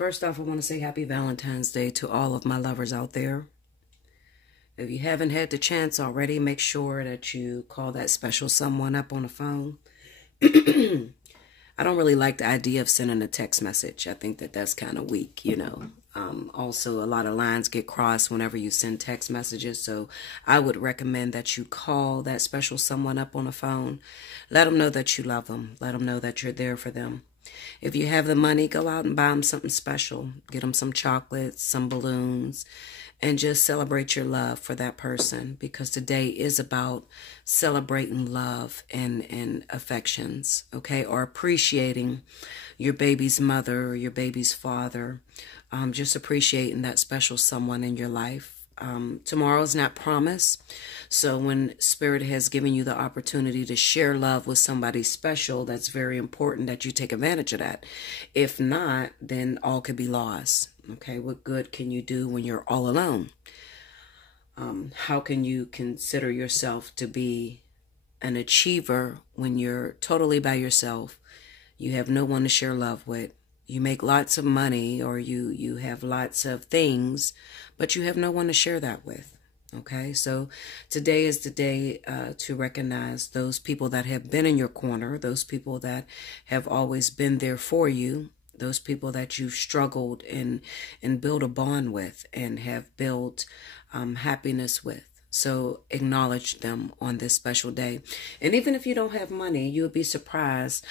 First off, I want to say happy Valentine's Day to all of my lovers out there. If you haven't had the chance already, make sure that you call that special someone up on the phone. I don't really like the idea of sending a text message. I think that that's kind of weak, you know. Also, a lot of lines get crossed whenever you send text messages. So I would recommend that you call that special someone up on the phone. Let them know that you love them. Let them know that you're there for them. If you have the money, go out and buy them something special. Get them some chocolates, some balloons, and just celebrate your love for that person, because today is about celebrating love and affections, okay? Or appreciating your baby's mother or your baby's father. Just appreciating that special someone in your life. Tomorrow is not promised. So when Spirit has given you the opportunity to share love with somebody special, that's very important that you take advantage of that. If not, then all could be lost. Okay, what good can you do when you're all alone? How can you consider yourself to be an achiever when you're totally by yourself? You have no one to share love with. You make lots of money, or you have lots of things, but you have no one to share that with. Okay, so today is the day to recognize those people that have been in your corner, those people that have always been there for you, those people that you've struggled and build a bond with and have built happiness with. So acknowledge them on this special day. And even if you don't have money, you would be surprised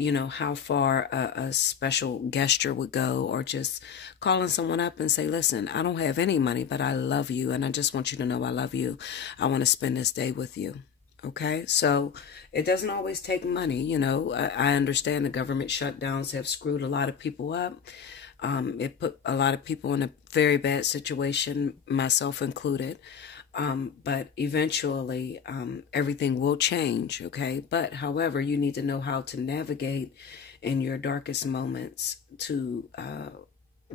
you know, how far a special gesture would go, or just calling someone up and say, listen, I don't have any money, but I love you, and I just want you to know I love you. I want to spend this day with you. Okay, so it doesn't always take money. You know, I understand the government shutdowns have screwed a lot of people up. It put a lot of people in a very bad situation, myself included. But eventually, everything will change, okay? But, however, you need to know how to navigate in your darkest moments to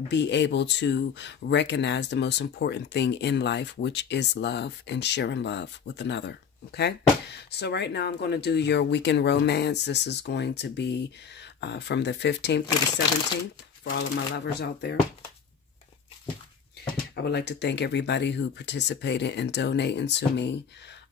be able to recognize the most important thing in life, which is love and sharing love with another, okay? So right now, I'm going to do your weekend romance. This is going to be from the 15th to the 17th for all of my lovers out there. I would like to thank everybody who participated in donating to me.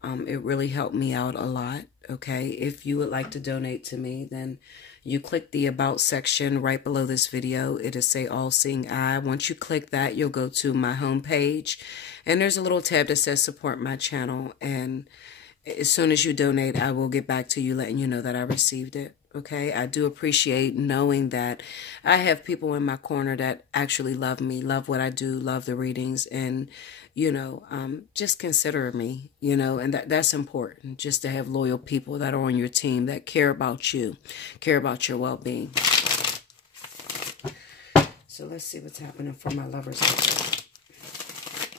It really helped me out a lot, okay? If you would like to donate to me, then you click the About section right below this video. It'll say All Seeing Eye. Once you click that, you'll go to my homepage, and there's a little tab that says Support My Channel, and as soon as you donate, I will get back to you letting you know that I received it. Okay, I do appreciate knowing that I have people in my corner that actually love me, love what I do, love the readings, and, you know, just consider me, you know, and that's important, just to have loyal people that are on your team that care about you, care about your well-being. So let's see what's happening for my lovers out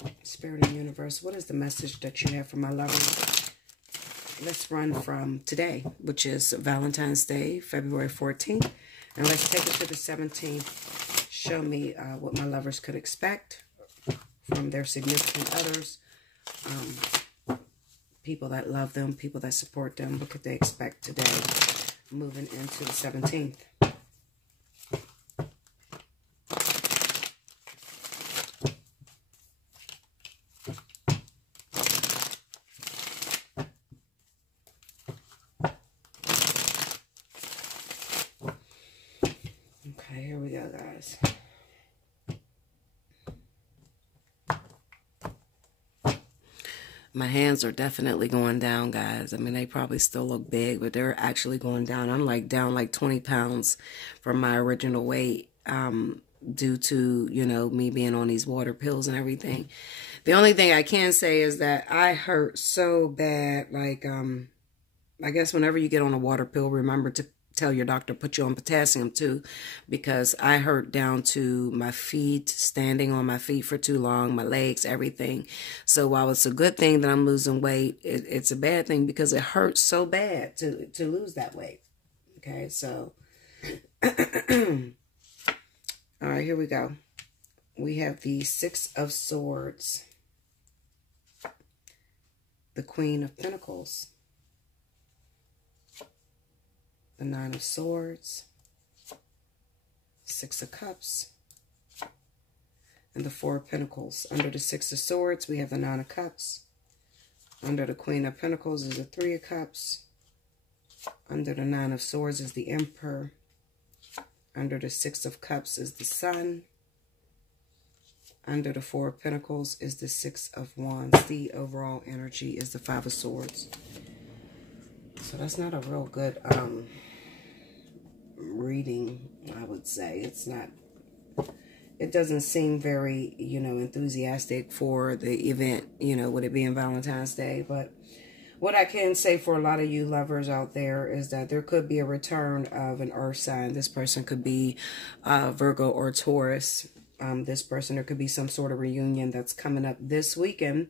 there. Spirit and universe, what is the message that you have for my lovers? Let's run from today, which is Valentine's Day, February 14th. And let's take it to the 17th. Show me what my lovers could expect from their significant others. People that love them, people that support them. What could they expect today, moving into the 17th? Okay, here we go, guys. My hands are definitely going down, guys. I mean, they probably still look big, but they're actually going down. I'm like down like 20 pounds from my original weight due to, you know, me being on these water pills and everything. The only thing I can say is that I hurt so bad. Like, I guess whenever you get on a water pill, remember to tell your doctor put you on potassium too, because I hurt down to my feet, standing on my feet for too long, my legs, everything. So while it's a good thing that I'm losing weight, it's a bad thing because it hurts so bad to lose that weight. Okay, so all right, here we go. We have the Six of Swords, the Queen of Pentacles, the Nine of Swords, Six of Cups, and the Four of Pentacles. Under the Six of Swords, we have the Nine of Cups. Under the Queen of Pentacles is the Three of Cups. Under the Nine of Swords is the Emperor. Under the Six of Cups is the Sun. Under the Four of Pentacles is the Six of Wands. The overall energy is the Five of Swords. So that's not a real good reading, I would say. It's not, it doesn't seem very, you know, enthusiastic for the event, you know, with it being Valentine's Day. But what I can say for a lot of you lovers out there is that there could be a return of an earth sign. This person could be Virgo or Taurus. This person, there could be some sort of reunion that's coming up this weekend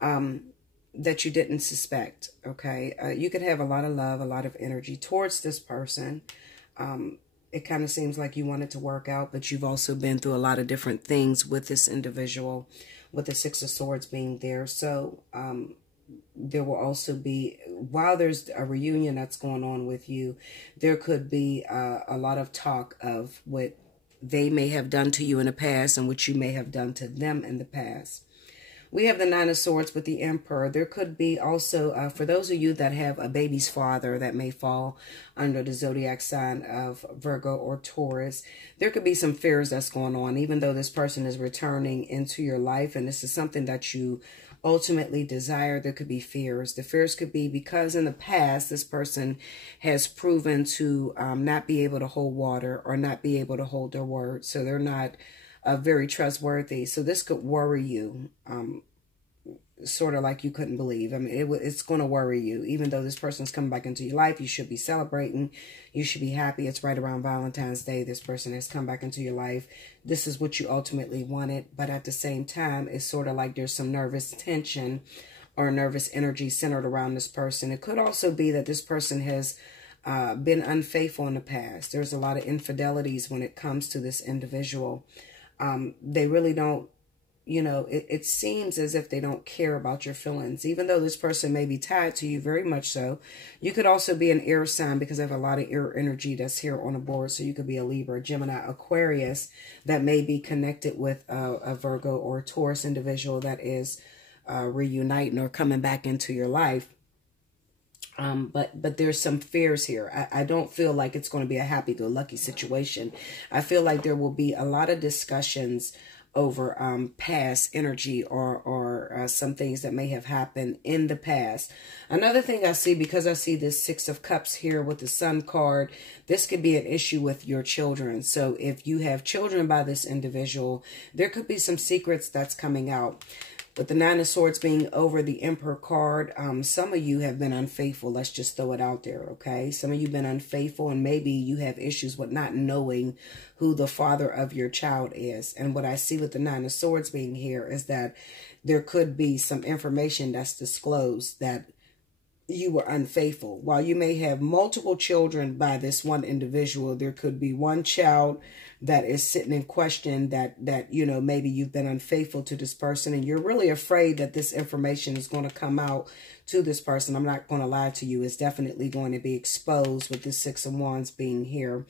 that you didn't suspect, okay? You could have a lot of love, a lot of energy towards this person. It kind of seems like you want it to work out, but you've also been through a lot of different things with this individual, with the Six of Swords being there. So there will also be, while there's a reunion that's going on with you, there could be a lot of talk of what they may have done to you in the past and what you may have done to them in the past. We have the Nine of Swords with the Emperor. There could be also, for those of you that have a baby's father that may fall under the zodiac sign of Virgo or Taurus, there could be some fears that's going on, even though this person is returning into your life and this is something that you ultimately desire. There could be fears. The fears could be because in the past this person has proven to not be able to hold water or not be able to hold their word. So they're not very trustworthy. So this could worry you, sort of like you couldn't believe. I mean, it's going to worry you. Even though this person's coming back into your life, you should be celebrating. You should be happy. It's right around Valentine's Day. This person has come back into your life. This is what you ultimately wanted. But at the same time, it's sort of like there's some nervous tension or nervous energy centered around this person. It could also be that this person has been unfaithful in the past. There's a lot of infidelities when it comes to this individual. They really don't, you know, it seems as if they don't care about your feelings, even though this person may be tied to you very much so. You could also be an air sign because I have a lot of air energy that's here on the board. So you could be a Libra, Gemini, Aquarius that may be connected with a Virgo or Taurus individual that is reuniting or coming back into your life. But there's some fears here. I don't feel like it's going to be a happy-go-lucky situation. I feel like there will be a lot of discussions over past energy or some things that may have happened in the past. Another thing I see, because I see this Six of Cups here with the Sun card, this could be an issue with your children. So if you have children by this individual, there could be some secrets that's coming out. With the Nine of Swords being over the Emperor card, some of you have been unfaithful. Let's just throw it out there, okay? Some of you have been unfaithful, and maybe you have issues with not knowing who the father of your child is. And what I see with the Nine of Swords being here is that there could be some information that's disclosed that you were unfaithful. While you may have multiple children by this one individual, there could be one child that is sitting in question that you know, maybe you've been unfaithful to this person and you're really afraid that this information is going to come out to this person. I'm not going to lie to you. It's definitely going to be exposed with the Six of Wands being here.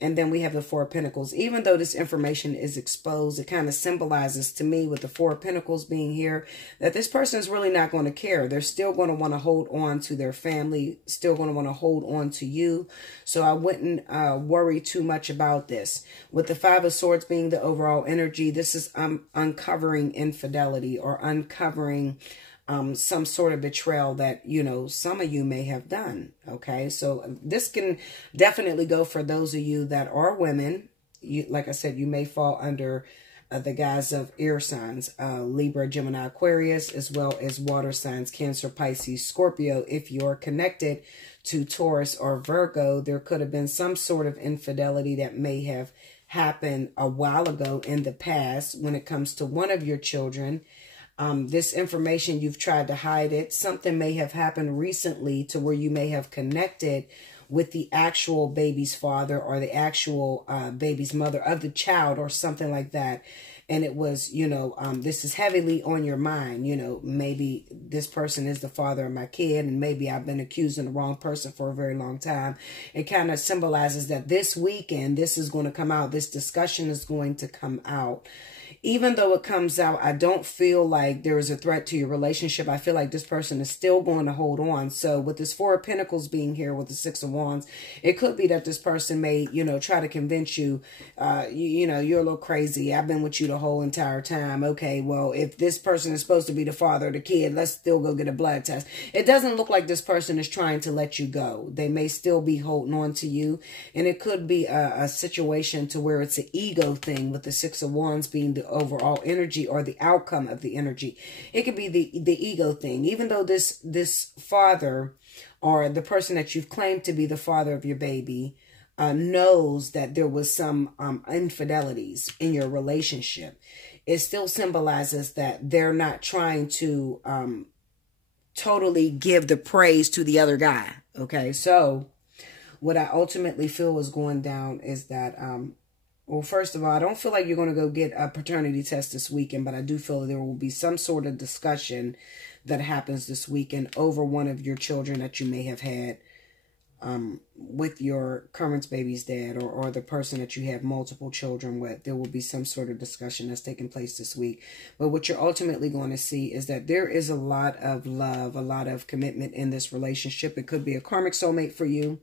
And then we have the Four of Pentacles. Even though this information is exposed, it kind of symbolizes to me with the Four of Pentacles being here that this person is really not going to care. They're still going to want to hold on to their family, still going to want to hold on to you. So I wouldn't worry too much about this. With the Five of Swords being the overall energy, this is uncovering infidelity or uncovering some sort of betrayal that, you know, some of you may have done. Okay, so this can definitely go for those of you that are women. You, like I said, you may fall under the guise of air signs, Libra, Gemini, Aquarius, as well as water signs, Cancer, Pisces, Scorpio. If you're connected to Taurus or Virgo, there could have been some sort of infidelity that may have happened a while ago in the past when it comes to one of your children. This information, you've tried to hide it. Something may have happened recently to where you may have connected with the actual baby's father or the actual baby's mother of the child or something like that. and it was, you know, this is heavily on your mind. You know, maybe this person is the father of my kid, and maybe I've been accusing the wrong person for a very long time. It kind of symbolizes that this weekend, this is going to come out. This discussion is going to come out. Even though it comes out, I don't feel like there is a threat to your relationship. I feel like this person is still going to hold on. So with this Four of Pentacles being here with the Six of Wands, it could be that this person may, you know, try to convince you, you know, you're a little crazy. I've been with you the whole entire time. Okay, well, if this person is supposed to be the father of the kid, let's still go get a blood test. It doesn't look like this person is trying to let you go. They may still be holding on to you. And it could be a situation to where it's an ego thing with the Six of Wands being the overall energy or the outcome of the energy. It could be the ego thing. Even though this father or the person that you've claimed to be the father of your baby knows that there was some infidelities in your relationship, it still symbolizes that they're not trying to totally give the praise to the other guy. Okay, so what I ultimately feel is going down is that well, first of all, I don't feel like you're going to go get a paternity test this weekend, but I do feel there will be some sort of discussion that happens this weekend over one of your children that you may have had with your current baby's dad, or the person that you have multiple children with. There will be some sort of discussion that's taking place this week. But what you're ultimately going to see is that there is a lot of love, a lot of commitment in this relationship. It could be a karmic soulmate for you.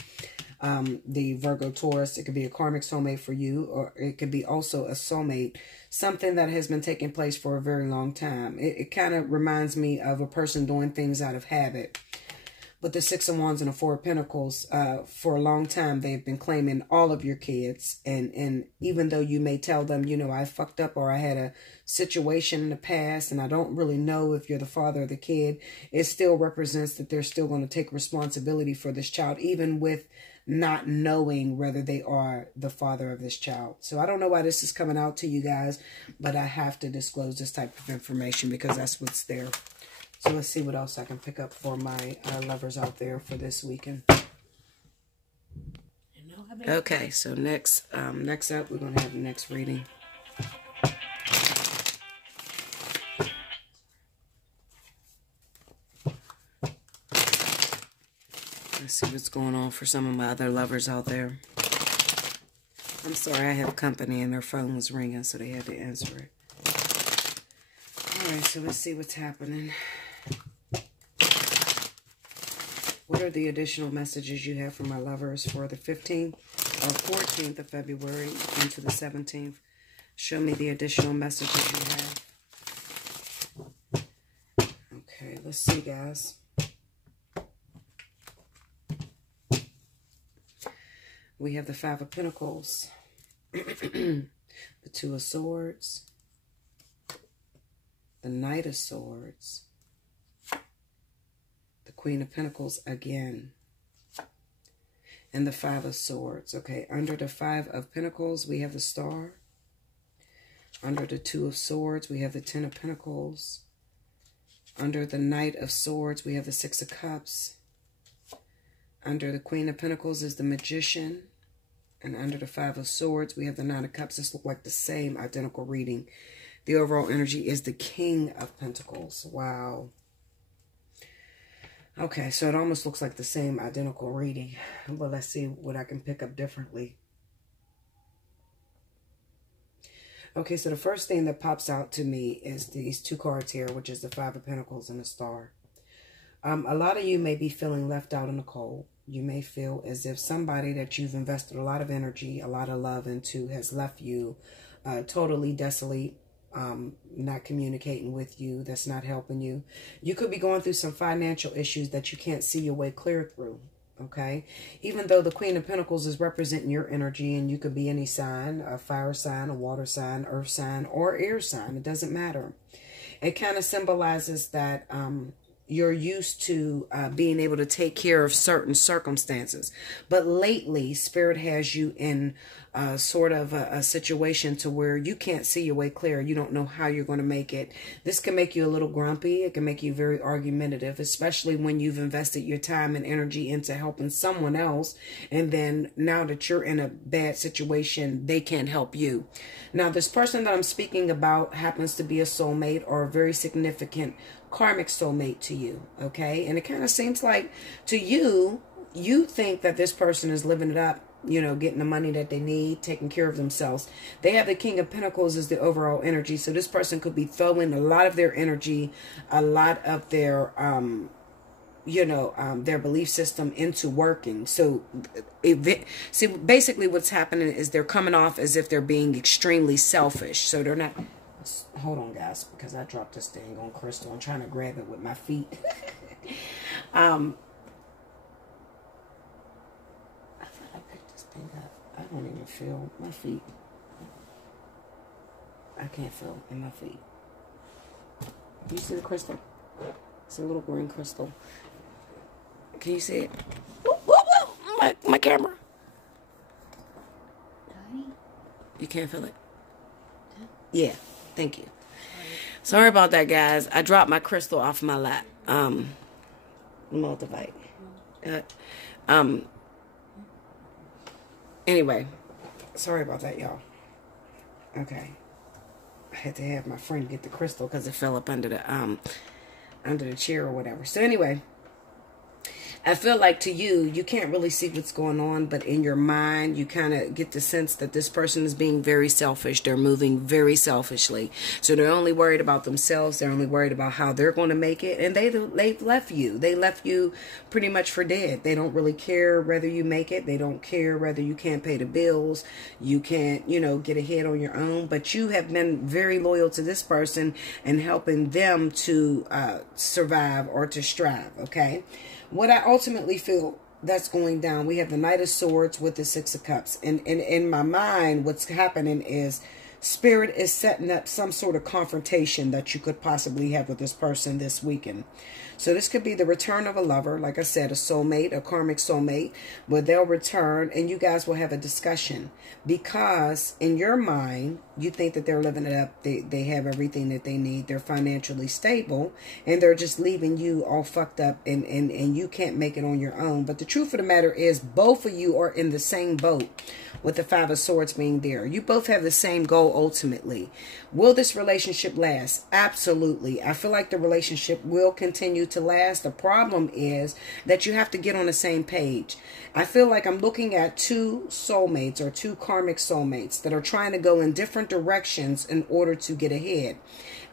The Virgo Taurus, it could be a karmic soulmate for you, or it could be also a soulmate, something that has been taking place for a very long time. It kind of reminds me of a person doing things out of habit. With the Six of Wands and the Four of Pentacles, for a long time, they've been claiming all of your kids. And even though you may tell them, you know, I fucked up, or I had a situation in the past and I don't really know if you're the father of the kid, it still represents that they're still going to take responsibility for this child, even with not knowing whether they are the father of this child. So I don't know why this is coming out to you guys, but I have to disclose this type of information because that's what's there. So let's see what else I can pick up for my lovers out there for this weekend. Okay, so next up, we're going to have the next reading. Let's see what's going on for some of my other lovers out there. I'm sorry, I have company and their phone was ringing, so they had to answer it. All right, so let's see what's happening. What are the additional messages you have for my lovers for the 15th or 14th of February into the 17th? Show me the additional messages you have. Okay, let's see, guys. We have the Five of Pentacles, the Two of Swords, the Knight of Swords, the Queen of Pentacles again, and the Five of Swords. Okay, under the Five of Pentacles, we have the Star. Under the Two of Swords, we have the Ten of Pentacles. Under the Knight of Swords, we have the Six of Cups. Under the Queen of Pentacles is the Magician. And under the Five of Swords, we have the Nine of Cups. This look like the same identical reading. The overall energy is the King of Pentacles. Wow. Okay, so it almost looks like the same identical reading. But let's see what I can pick up differently. Okay, so the first thing that pops out to me is these two cards here, which is the Five of Pentacles and the Star. A lot of you may be feeling left out in the cold. You may feel as if somebody that you've invested a lot of energy, a lot of love into has left you totally desolate, not communicating with you, that's not helping you. You could be going through some financial issues that you can't see your way clear through, okay? Even though the Queen of Pentacles is representing your energy, and you could be any sign, a fire sign, a water sign, earth sign, or air sign. It doesn't matter. It kind of symbolizes that you're used to being able to take care of certain circumstances. But lately, Spirit has you in sort of a situation to where you can't see your way clear. You don't know how you're going to make it. This can make you a little grumpy. It can make you very argumentative, especially when you've invested your time and energy into helping someone else. And then now that you're in a bad situation, they can't help you. Now, this person that I'm speaking about happens to be a soulmate or a very significant karmic soulmate to you. Okay. And it kind of seems like to you, you think that this person is living it up, you know, getting the money that they need, taking care of themselves. They have the King of Pentacles as the overall energy. So this person could be throwing a lot of their energy, a lot of their, their belief system into working. So see, basically what's happening is they're coming off as if they're being extremely selfish. So they're not, hold on guys, because I dropped this thing on crystal. I'm trying to grab it with my feet. I don't even feel my feet. I can't feel in my feet. You see the crystal? It's a little green crystal. Can you see it? Woo, woo, woo. My camera. You can't feel it? Yeah, thank you. Sorry about that, guys. I dropped my crystal off my lap. Multivite. Anyway, sorry about that, y'all. Okay. I had to have my friend get the crystal because it fell up under the chair or whatever. So anyway, I feel like to you, you can't really see what's going on, but in your mind, you kind of get the sense that this person is being very selfish. They're moving very selfishly. So they're only worried about themselves. They're only worried about how they're going to make it. And they've left you. They left you pretty much for dead. They don't really care whether you make it. They don't care whether you can't pay the bills. You can't, get ahead on your own. But you have been very loyal to this person and helping them to survive or to strive, okay? What I ultimately feel that's going down, we have the Knight of Swords with the Six of Cups. And in my mind, what's happening is Spirit is setting up some sort of confrontation that you could possibly have with this person this weekend. So this could be the return of a lover, like I said, a soulmate, a karmic soulmate, where they'll return and you guys will have a discussion. Because in your mind, you think that they're living it up. They have everything that they need. They're financially stable. And they're just leaving you all fucked up and you can't make it on your own. But the truth of the matter is both of you are in the same boat with the Five of Swords being there. You both have the same goal ultimately. Will this relationship last? Absolutely. I feel like the relationship will continue to last. The problem is that you have to get on the same page. I feel like I'm looking at two soulmates or two karmic soulmates that are trying to go in different directions in order to get ahead.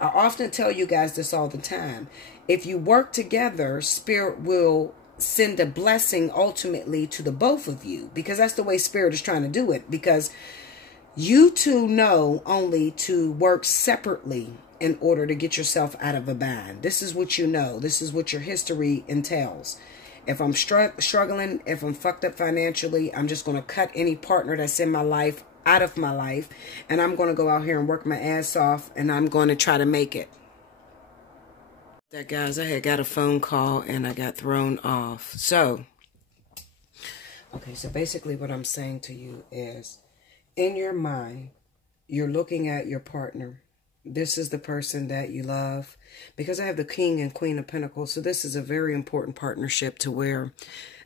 I often tell you guys this all the time. If you work together, Spirit will send a blessing ultimately to the both of you, because that's the way Spirit is trying to do it, because you two know only to work separately in order to get yourself out of a bind. This is what you know. This is what your history entails. If I'm struggling, if I'm fucked up financially, I'm just going to cut any partner that's in my life out of my life, and I'm going to go out here and work my ass off, and I'm going to try to make it. That guys, I had got a phone call and I got thrown off. So, okay, so basically what I'm saying to you is, in your mind, you're looking at your partner. This is the person that you love. Because I have the King and Queen of Pentacles, so this is a very important partnership to where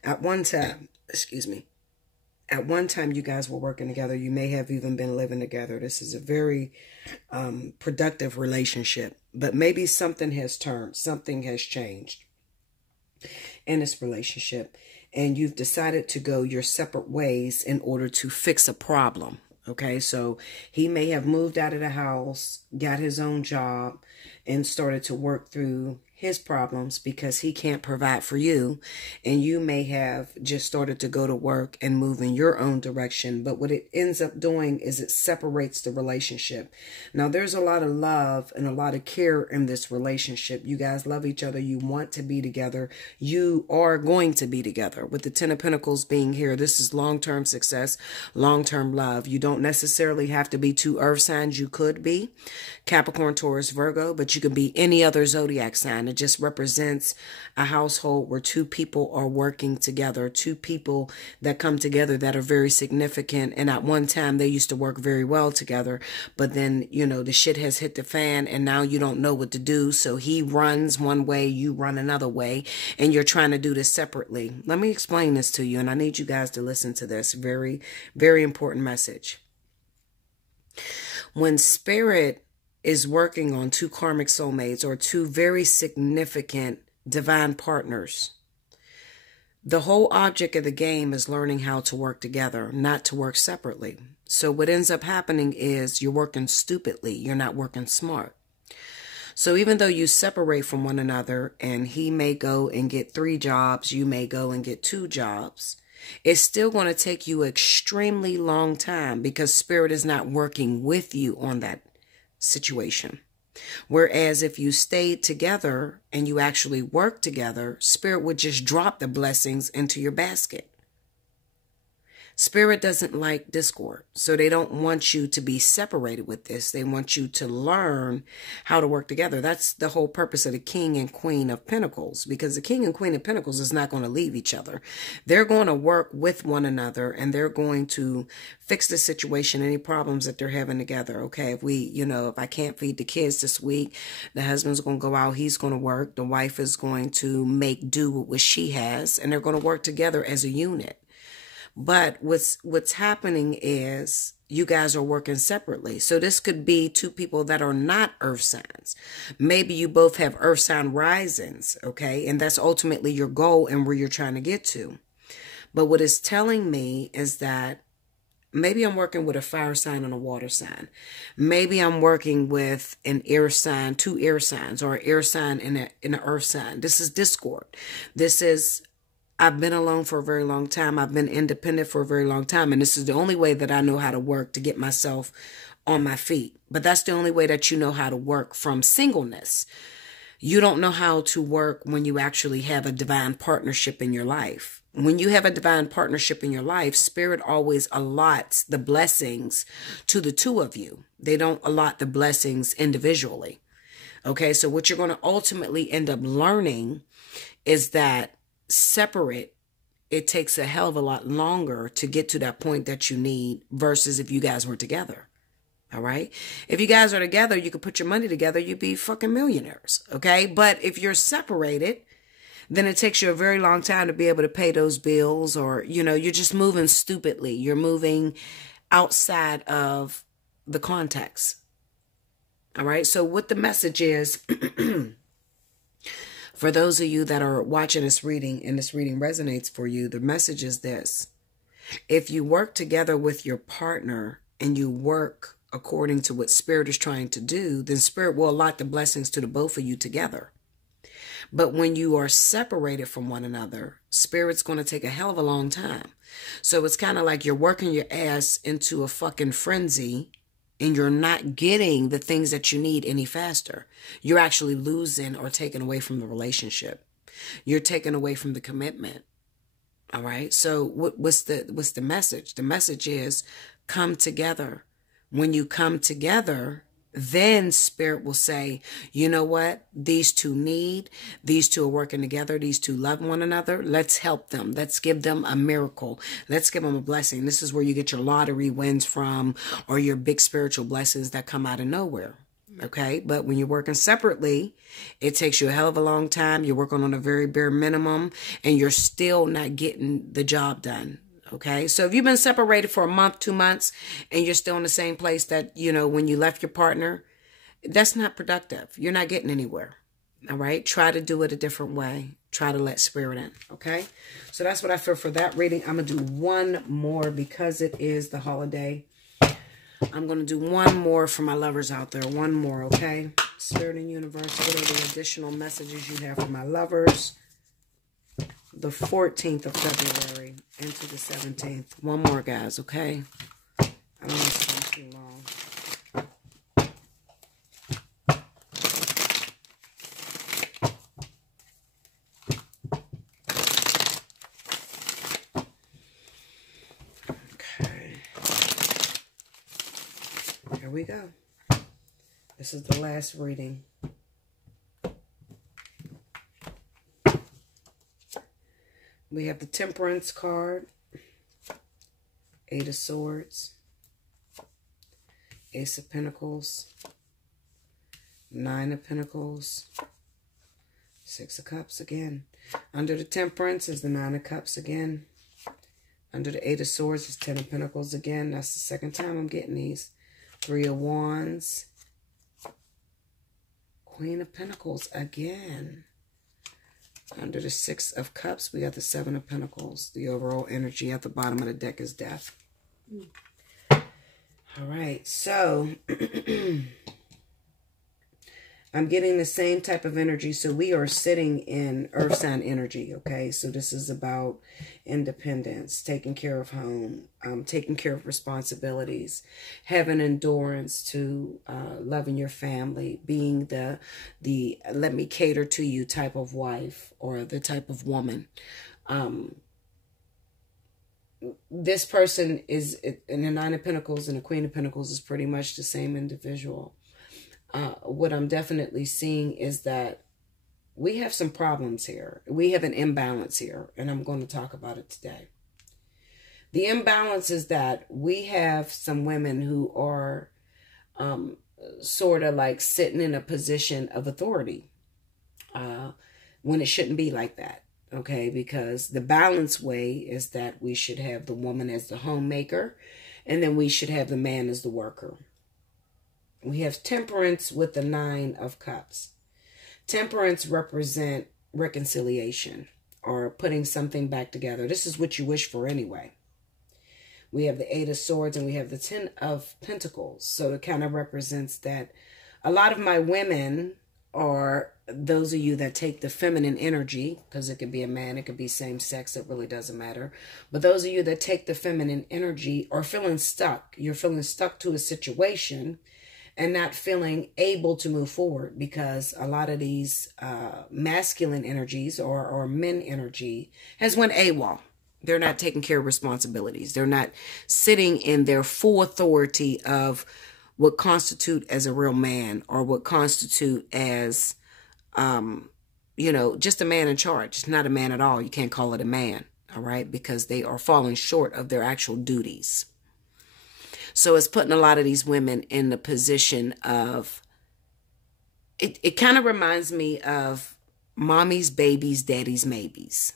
at one time, at one time you guys were working together. You may have even been living together. This is a very productive relationship. But maybe something has turned, something has changed in this relationship. And you've decided to go your separate ways in order to fix a problem. Okay, so he may have moved out of the house, got his own job, and started to work through his problems because he can't provide for you. And you may have just started to go to work and move in your own direction. But what it ends up doing is it separates the relationship. Now, there's a lot of love and a lot of care in this relationship. You guys love each other. You want to be together. You are going to be together. With the Ten of Pentacles being here, this is long-term success, long-term love. You don't necessarily have to be two earth signs. You could be Capricorn, Taurus, Virgo, but you can be any other zodiac sign. It just represents a household where two people are working together, two people that come together that are very significant. And at one time they used to work very well together, but then, you know, the shit has hit the fan and now you don't know what to do. So he runs one way, you run another way, and you're trying to do this separately. Let me explain this to you, and I need you guys to listen to this. Very, very important message. When spirit is working on two karmic soulmates or two very significant divine partners, the whole object of the game is learning how to work together, not to work separately. So what ends up happening is you're working stupidly. You're not working smart. So even though you separate from one another and he may go and get 3 jobs, you may go and get 2 jobs, it's still going to take you an extremely long time because spirit is not working with you on that situation. Whereas if you stayed together and you actually worked together, spirit would just drop the blessings into your basket. Spirit doesn't like discord, so they don't want you to be separated with this. They want you to learn how to work together. That's the whole purpose of the King and Queen of Pentacles, because the King and Queen of Pentacles is not going to leave each other. They're going to work with one another, and they're going to fix the situation, any problems that they're having together. Okay, if I can't feed the kids this week, the husband's going to go out, he's going to work, the wife is going to make do with what she has, and they're going to work together as a unit. But what's happening is you guys are working separately. So this could be two people that are not earth signs. Maybe you both have earth sign risings, okay? And that's ultimately your goal and where you're trying to get to. But what it's telling me is that maybe I'm working with a fire sign and a water sign. Maybe I'm working with an air sign, 2 air signs, or an air sign and an earth sign. This is discord. I've been alone for a very long time. I've been independent for a very long time. And this is the only way that I know how to work to get myself on my feet. But that's the only way that you know how to work from singleness. You don't know how to work when you actually have a divine partnership in your life. When you have a divine partnership in your life, spirit always allots the blessings to the two of you. They don't allot the blessings individually. Okay, so what you're going to ultimately end up learning is that separate, it takes a hell of a lot longer to get to that point that you need versus if you guys were together. All right. If you guys are together, you could put your money together. You'd be fucking millionaires. Okay. But if you're separated, then it takes you a very long time to be able to pay those bills, or, you're just moving stupidly. You're moving outside of the context. All right. So what the message is, for those of you that are watching this reading and this reading resonates for you, the message is this. If you work together with your partner and you work according to what spirit is trying to do, then spirit will allot the blessings to the both of you together. But when you are separated from one another, spirit's going to take a hell of a long time. So it's kind of like you're working your ass into a fucking frenzy, and you're not getting the things that you need any faster. You're actually losing or taking away from the relationship. You're taking away from the commitment. All right. So what's the message? The message is come together. When you come together, then spirit will say, you know what? These two are working together. These two love one another. Let's help them. Let's give them a miracle. Let's give them a blessing. This is where you get your lottery wins from, or your big spiritual blessings that come out of nowhere. Okay. But when you're working separately, it takes you a hell of a long time. You're working on a very bare minimum, and you're still not getting the job done. Okay, so if you've been separated for a month, 2 months, and you're still in the same place that, when you left your partner, that's not productive. You're not getting anywhere. All right, try to do it a different way. Try to let spirit in. Okay, so that's what I feel for that reading. I'm going to do one more because it is the holiday. I'm going to do one more for my lovers out there. One more, okay? Spirit and universe, what are the additional messages you have for my lovers? The 14th of February into the 17th. One more, guys, okay? I don't want to spend too long. Okay. Here we go. This is the last reading. We have the Temperance card, Eight of Swords, Ace of Pentacles, Nine of Pentacles, Six of Cups again. Under the Temperance is the Nine of Cups again. Under the Eight of Swords is Ten of Pentacles again. That's the second time I'm getting these. Three of Wands, Queen of Pentacles again. Under the Six of Cups, we got the Seven of Pentacles. The overall energy at the bottom of the deck is Death. All right, so I'm getting the same type of energy. So we are sitting in earth sign energy, okay? So this is about independence, taking care of home, taking care of responsibilities, having endurance to loving your family, being the let me cater to you type of wife or the type of woman. This person is in the Nine of Pentacles and the Queen of Pentacles is pretty much the same individual. What I'm definitely seeing is that we have some problems here. We have an imbalance here, and I'm going to talk about it today. The imbalance is that we have some women who are sort of like sitting in a position of authority when it shouldn't be like that, okay? Because the balanced way is that we should have the woman as the homemaker, and then we should have the man as the worker. We have Temperance with the Nine of Cups. Temperance represent reconciliation or putting something back together. This is what you wish for anyway. We have the Eight of Swords and we have the Ten of Pentacles. So it kind of represents that a lot of my women are those of you that take the feminine energy, because it could be a man, it could be same sex, it really doesn't matter. But those of you that take the feminine energy are feeling stuck. You're feeling stuck to a situation and not feeling able to move forward, because a lot of these masculine energies or men energy has went AWOL. They're not taking care of responsibilities. They're not sitting in their full authority of what constitute as a real man, or what constitute as, you know, just a man in charge. It's not a man at all. You can't call it a man, all right? Because they are falling short of their actual duties. So it's putting a lot of these women in the position of, it kind of reminds me of mommy's babies, daddy's maybes.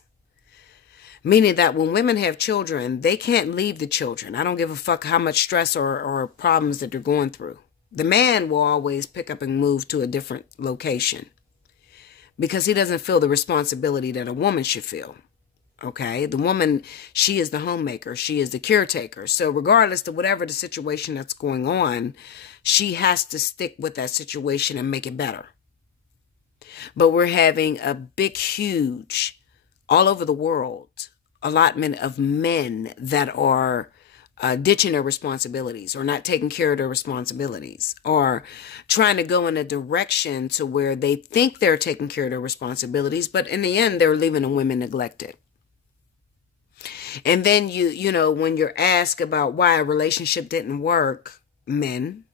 Meaning that when women have children, they can't leave the children. I don't give a fuck how much stress or problems that they're going through. The man will always pick up and move to a different location because he doesn't feel the responsibility that a woman should feel. Okay, the woman, she is the homemaker. She is the caretaker. So regardless of whatever the situation that's going on, she has to stick with that situation and make it better. But we're having a big, huge, all over the world, allotment of men that are ditching their responsibilities or not taking care of their responsibilities or trying to go in a direction to where they think they're taking care of their responsibilities, but in the end, they're leaving the women neglected. And then you know, when you're asked about why a relationship didn't work, men,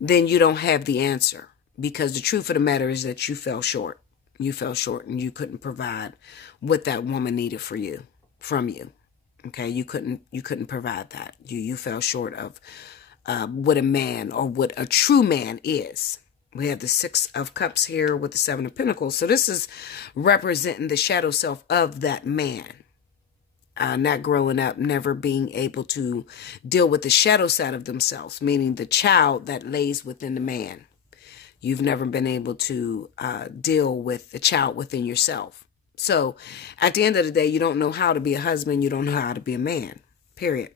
then you don't have the answer, because the truth of the matter is that you fell short. You fell short and you couldn't provide what that woman needed from you. Okay, you couldn't provide that. You fell short of what a man or what a true man is. We have the Six of Cups here with the Seven of Pentacles. So this is representing the shadow self of that man. Not growing up, never being able to deal with the shadow side of themselves, meaning the child that lays within the man. You've never been able to deal with the child within yourself. So at the end of the day, you don't know how to be a husband. You don't know how to be a man, period.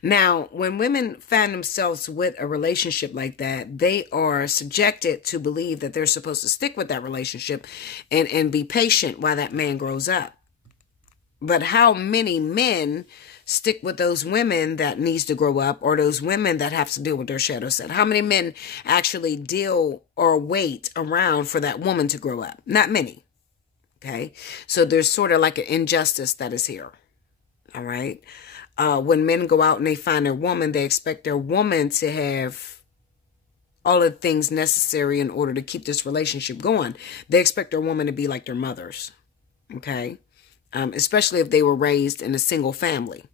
Now, when women find themselves with a relationship like that, they are subjected to believe that they're supposed to stick with that relationship and be patient while that man grows up. But how many men stick with those women that needs to grow up, or those women that have to deal with their shadow side? How many men actually deal or wait around for that woman to grow up? Not many. Okay. So there's sort of like an injustice that is here. All right. When men go out and they find their woman, they expect their woman to have all of the things necessary in order to keep this relationship going. They expect their woman to be like their mothers. Okay. Especially if they were raised in a single family.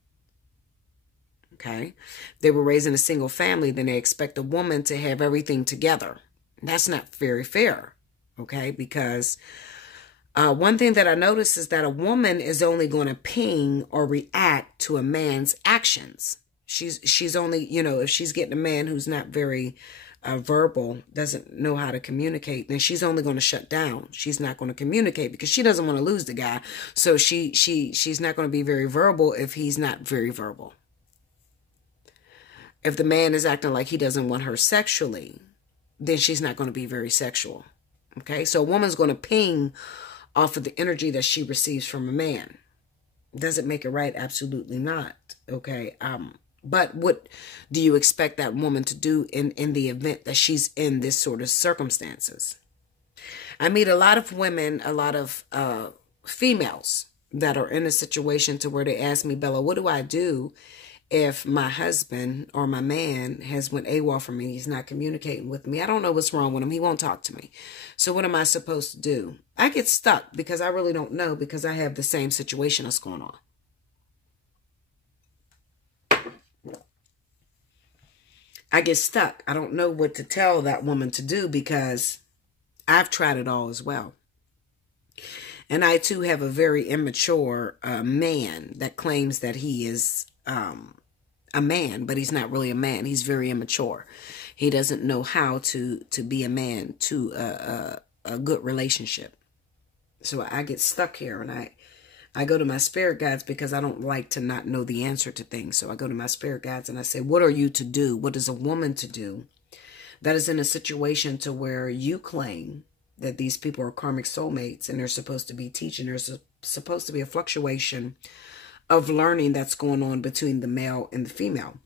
Okay. If they were raised in a single family, then they expect a woman to have everything together. That's not very fair. Okay. Because one thing that I noticed is that a woman is only going to ping or react to a man's actions. She's only, if she's getting a man who's not very verbal, doesn't know how to communicate, then she's only going to shut down. She's not going to communicate because she doesn't want to lose the guy. So she's not going to be very verbal if he's not very verbal. If the man is acting like he doesn't want her sexually, then she's not going to be very sexual. Okay, so a woman's going to ping off of the energy that she receives from a man. Does it make it right? Absolutely not. Okay. But what do you expect that woman to do in the event that she's in this sort of circumstances? I meet a lot of women, a lot of females that are in a situation to where they ask me, Bella, what do I do if my husband or my man has went AWOL from me? He's not communicating with me. I don't know what's wrong with him. He won't talk to me. So what am I supposed to do? I get stuck because I really don't know, because I have the same situation that's going on. I get stuck. I don't know what to tell that woman to do because I've tried it all as well. And I too have a very immature man that claims that he is a man, but he's not really a man. He's very immature. He doesn't know how to be a man to a good relationship. So I get stuck here, and I go to my spirit guides because I don't like to not know the answer to things. So I go to my spirit guides and I say, what are you to do? What is a woman to do that is in a situation to where you claim that these people are karmic soulmates and they're supposed to be teaching? There's supposed to be a fluctuation of learning that's going on between the male and the female.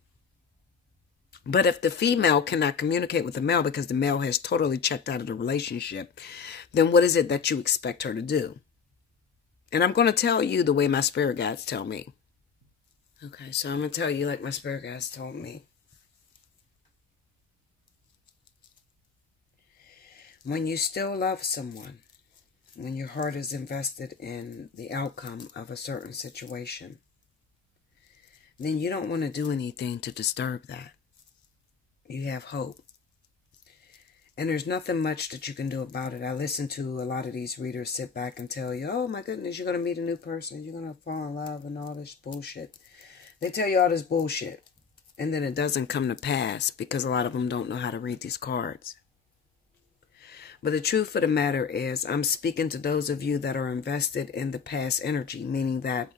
But if the female cannot communicate with the male because the male has totally checked out of the relationship, then what is it that you expect her to do? And I'm going to tell you the way my spirit guides tell me. Okay, so I'm going to tell you like my spirit guides told me. When you still love someone, when your heart is invested in the outcome of a certain situation, then you don't want to do anything to disturb that. You have hope. And there's nothing much that you can do about it. I listen to a lot of these readers sit back and tell you, oh my goodness, you're going to meet a new person. You're going to fall in love and all this bullshit. They tell you all this bullshit. And then it doesn't come to pass because a lot of them don't know how to read these cards. But the truth of the matter is, I'm speaking to those of you that are invested in the past energy, meaning that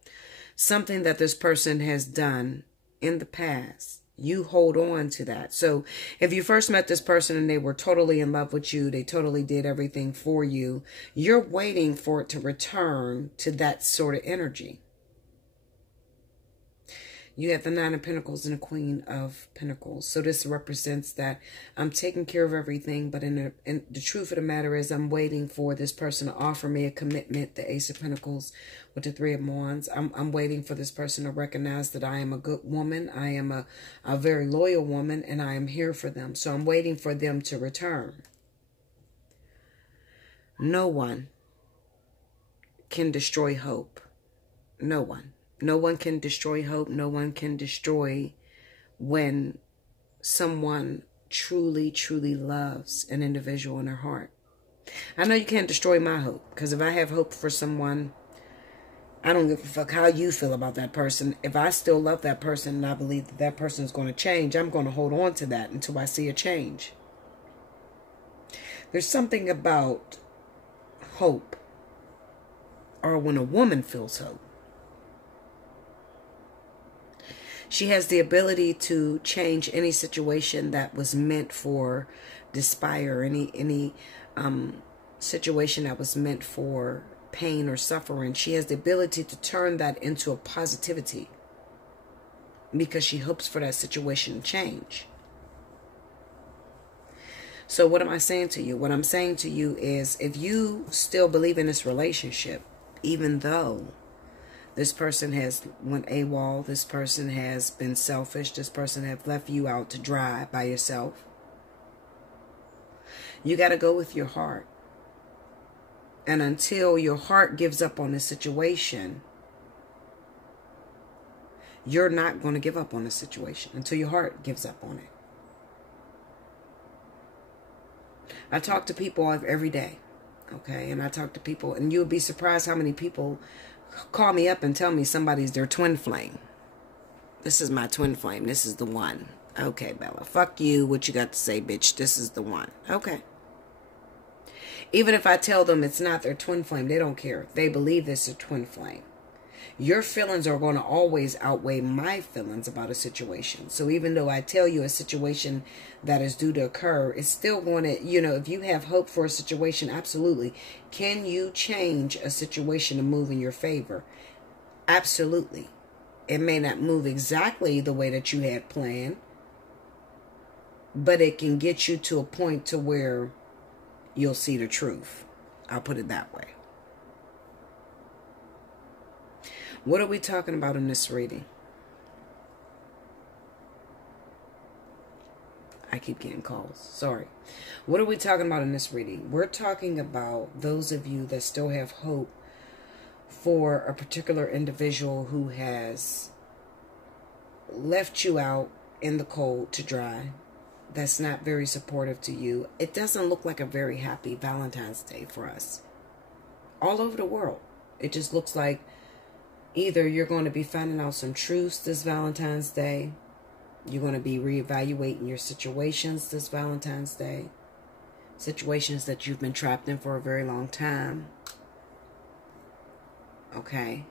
something that this person has done in the past, you hold on to that. So if you first met this person and they were totally in love with you, they totally did everything for you, you're waiting for it to return to that sort of energy. You have the Nine of Pentacles and the Queen of Pentacles. So this represents that I'm taking care of everything, but in the truth of the matter is I'm waiting for this person to offer me a commitment, the Ace of Pentacles with the Three of Wands. I'm waiting for this person to recognize that I am a good woman. I am a very loyal woman, and I am here for them. So I'm waiting for them to return. No one can destroy hope. No one. No one can destroy hope. No one can destroy when someone truly, truly loves an individual in their heart. I know you can't destroy my hope, because if I have hope for someone, I don't give a fuck how you feel about that person. If I still love that person and I believe that that person is going to change, I'm going to hold on to that until I see a change. There's something about hope, or when a woman feels hope. She has the ability to change any situation that was meant for despair, any situation that was meant for pain or suffering. She has the ability to turn that into a positivity because she hopes for that situation to change. So what am I saying to you? What I'm saying to you is, if you still believe in this relationship, even though this person has went AWOL, this person has been selfish, this person has left you out to dry by yourself, You got to go with your heart. And until your heart gives up on the situation, you're not going to give up on the situation until your heart gives up on it. I talk to people every day, okay? And I talk to people, and you'll be surprised how many people call me up and tell me somebody's their twin flame. This is my twin flame. This is the one. Okay, Bella. Fuck you. What you got to say, bitch? This is the one. Okay. Even if I tell them it's not their twin flame, they don't care. They believe this is a twin flame. Your feelings are going to always outweigh my feelings about a situation. So even though I tell you a situation that is due to occur, it's still going to, you know, if you have hope for a situation, absolutely. Can you change a situation to move in your favor? Absolutely. It may not move exactly the way that you had planned, but it can get you to a point to where you'll see the truth. I'll put it that way. What are we talking about in this reading? I keep getting calls. Sorry. What are we talking about in this reading? We're talking about those of you that still have hope for a particular individual who has left you out in the cold to dry. That's not very supportive to you. It doesn't look like a very happy Valentine's Day for us. All over the world. It just looks like either you're going to be finding out some truths this Valentine's Day. You're going to be reevaluating your situations this Valentine's Day. Situations that you've been trapped in for a very long time. Okay.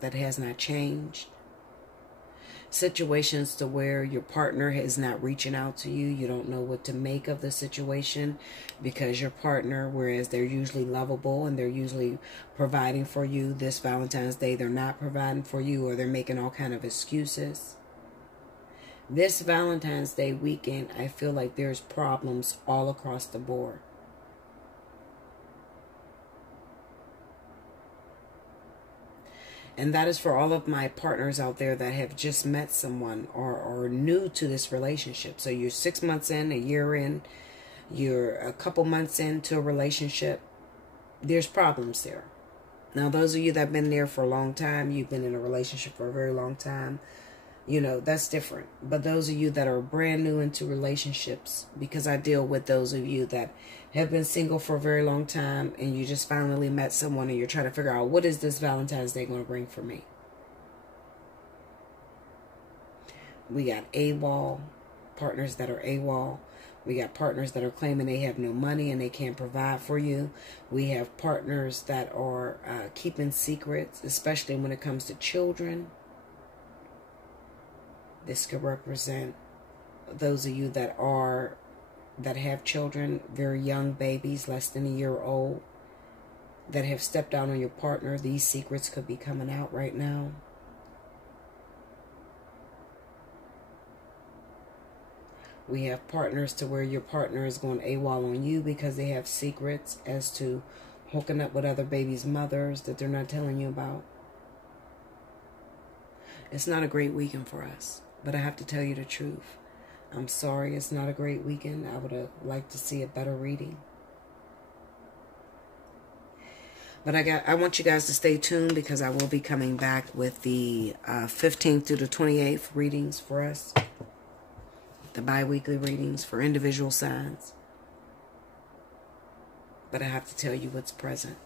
That has not changed. Situations to where your partner is not reaching out to you. You don't know what to make of the situation because your partner, whereas they're usually lovable and they're usually providing for you, this Valentine's Day they're not providing for you, or they're making all kind of excuses. This Valentine's Day weekend, I feel like there's problems all across the board. And that is for all of my partners out there that have just met someone or are new to this relationship. So you're 6 months in, a year in, you're a couple months into a relationship. There's problems there. Now, those of you that have been there for a long time, you've been in a relationship for a very long time, you know, that's different. But those of you that are brand new into relationships, because I deal with those of you that have been single for a very long time and you just finally met someone and you're trying to figure out, what is this Valentine's Day going to bring for me? We got AWOL, partners that are AWOL. We got partners that are claiming they have no money and they can't provide for you. We have partners that are keeping secrets, especially when it comes to children. This could represent those of you that have children, very young babies, less than a year old, that have stepped out on your partner. These secrets could be coming out right now. We have partners to where your partner is going AWOL on you because they have secrets as to hooking up with other babies' mothers that they're not telling you about. It's not a great weekend for us, but I have to tell you the truth. I'm sorry, it's not a great weekend. I would have liked to see a better reading. But I want you guys to stay tuned because I will be coming back with the 15th through the 28th readings for us. The bi-weekly readings for individual signs. But I have to tell you what's present.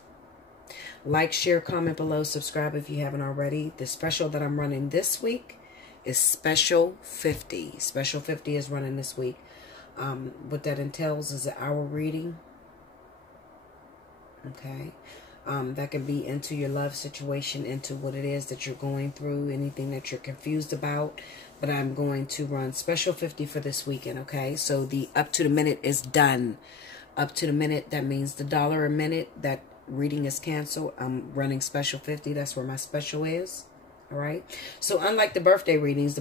Like, share, comment below, subscribe if you haven't already. The special that I'm running this week is Special 50. Special 50 is running this week. What that entails is an hour reading. Okay. That can be into your love situation, into what it is that you're going through, anything that you're confused about. But I'm going to run Special 50 for this weekend, okay? So the up to the minute is done. Up to the minute, that means the $1 a minute. That reading is canceled. I'm running Special 50. That's where my special is. All right. So unlike the birthday readings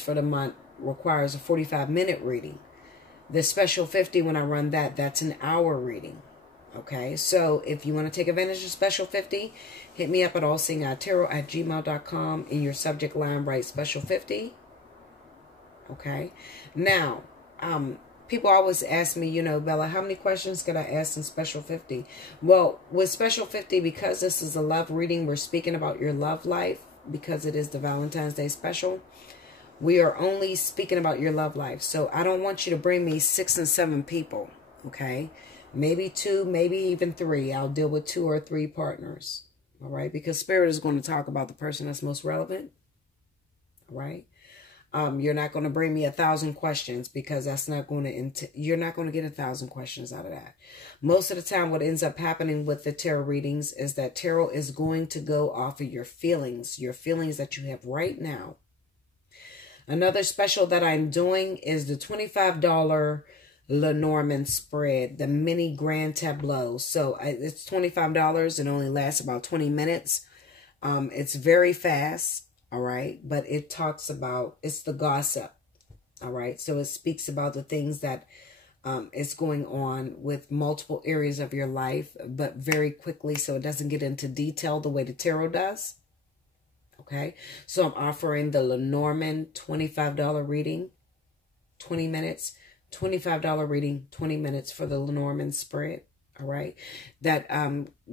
for the month requires a 45-minute reading. The Special 50, when I run that, that's an hour reading. Okay. So if you want to take advantage of Special 50, hit me up at allseeingeyetarot@gmail.com. In your subject line, write Special 50. Okay. Now, people always ask me, you know, Bella, how many questions can I ask in Special 50? Well, with Special 50, because this is a love reading, we're speaking about your love life because it is the Valentine's Day special. We are only speaking about your love life. So I don't want you to bring me 6 and 7 people, okay? Maybe 2, maybe even 3. I'll deal with 2 or 3 partners, all right? Because Spirit is going to talk about the person that's most relevant, all right? You're not going to bring me 1,000 questions because that's not going to, you're not going to get 1,000 questions out of that. Most of the time, what ends up happening with the tarot readings is that tarot is going to go off of your feelings that you have right now. Another special that I'm doing is the $25 Lenormand Spread, the mini grand tableau. So it's $25 and only lasts about 20 minutes. It's very fast. All right. But it talks about, it's the gossip. All right. So it speaks about the things that is going on with multiple areas of your life, but very quickly. So it doesn't get into detail the way the tarot does. Okay. So I'm offering the Lenormand $25 reading, 20 minutes, $25 reading, 20 minutes for the Lenormand Spread. All right. That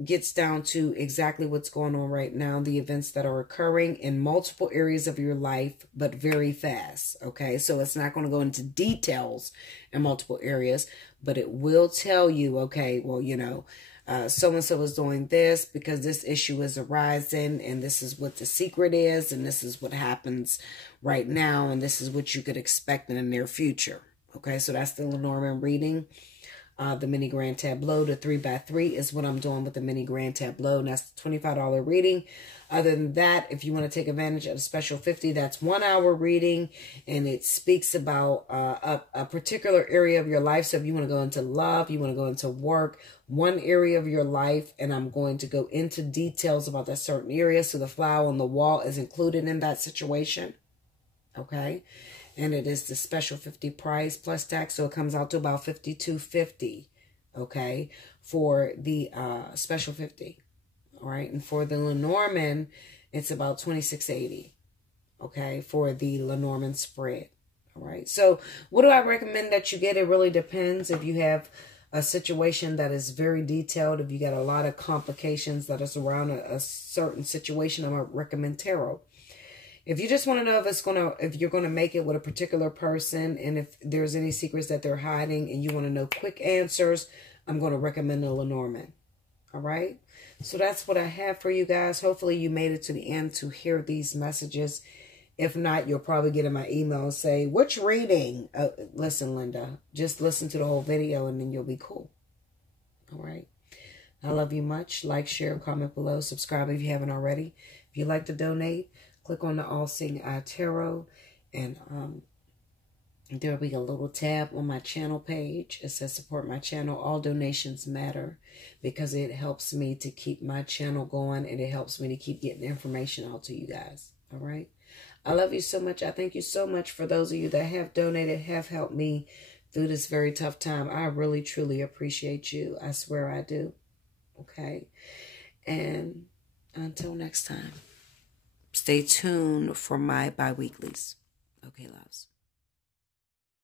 gets down to exactly what's going on right now, the events that are occurring in multiple areas of your life, but very fast. Okay. So it's not going to go into details in multiple areas, but it will tell you, okay, well, you know, so-and-so is doing this because this issue is arising, and this is what the secret is, and this is what happens right now, and this is what you could expect in the near future. Okay. So that's the Lenormand reading. The mini grand tableau, the 3x3 is what I'm doing with the mini grand tableau. And that's the $25 reading. Other than that, if you want to take advantage of the Special 50, that's 1 hour reading. And it speaks about a particular area of your life. So if you want to go into love, you want to go into work, one area of your life. And I'm going to go into details about that certain area. So the flower on the wall is included in that situation. Okay. And it is the Special 50 price plus tax. So it comes out to about $52.50, okay, for the Special 50. All right. And for the Lenormand, it's about $26.80, okay, for the Lenormand Spread. All right. So what do I recommend that you get? It really depends. If you have a situation that is very detailed, if you got a lot of complications that is around a certain situation, I'm going to recommend tarot. If you just want to know if you're going to make it with a particular person, and if there's any secrets that they're hiding and you want to know quick answers, I'm going to recommend the Lenormand. All right. So that's what I have for you guys. Hopefully you made it to the end to hear these messages. If not, you'll probably get in my email and say, which reading? Listen, Linda, just listen to the whole video and then you'll be cool. All right. I love you much. Like, share, comment below. Subscribe if you haven't already. If you'd like to donate, click on the Allseeingeyetarot, and there will be a little tab on my channel page. It says support my channel. All donations matter because it helps me to keep my channel going, and it helps me to keep getting information out to you guys. All right. I love you so much. I thank you so much for those of you that have donated, have helped me through this very tough time. I really, truly appreciate you. I swear I do. Okay. And until next time, stay tuned for my bi-weeklies. Okay, loves.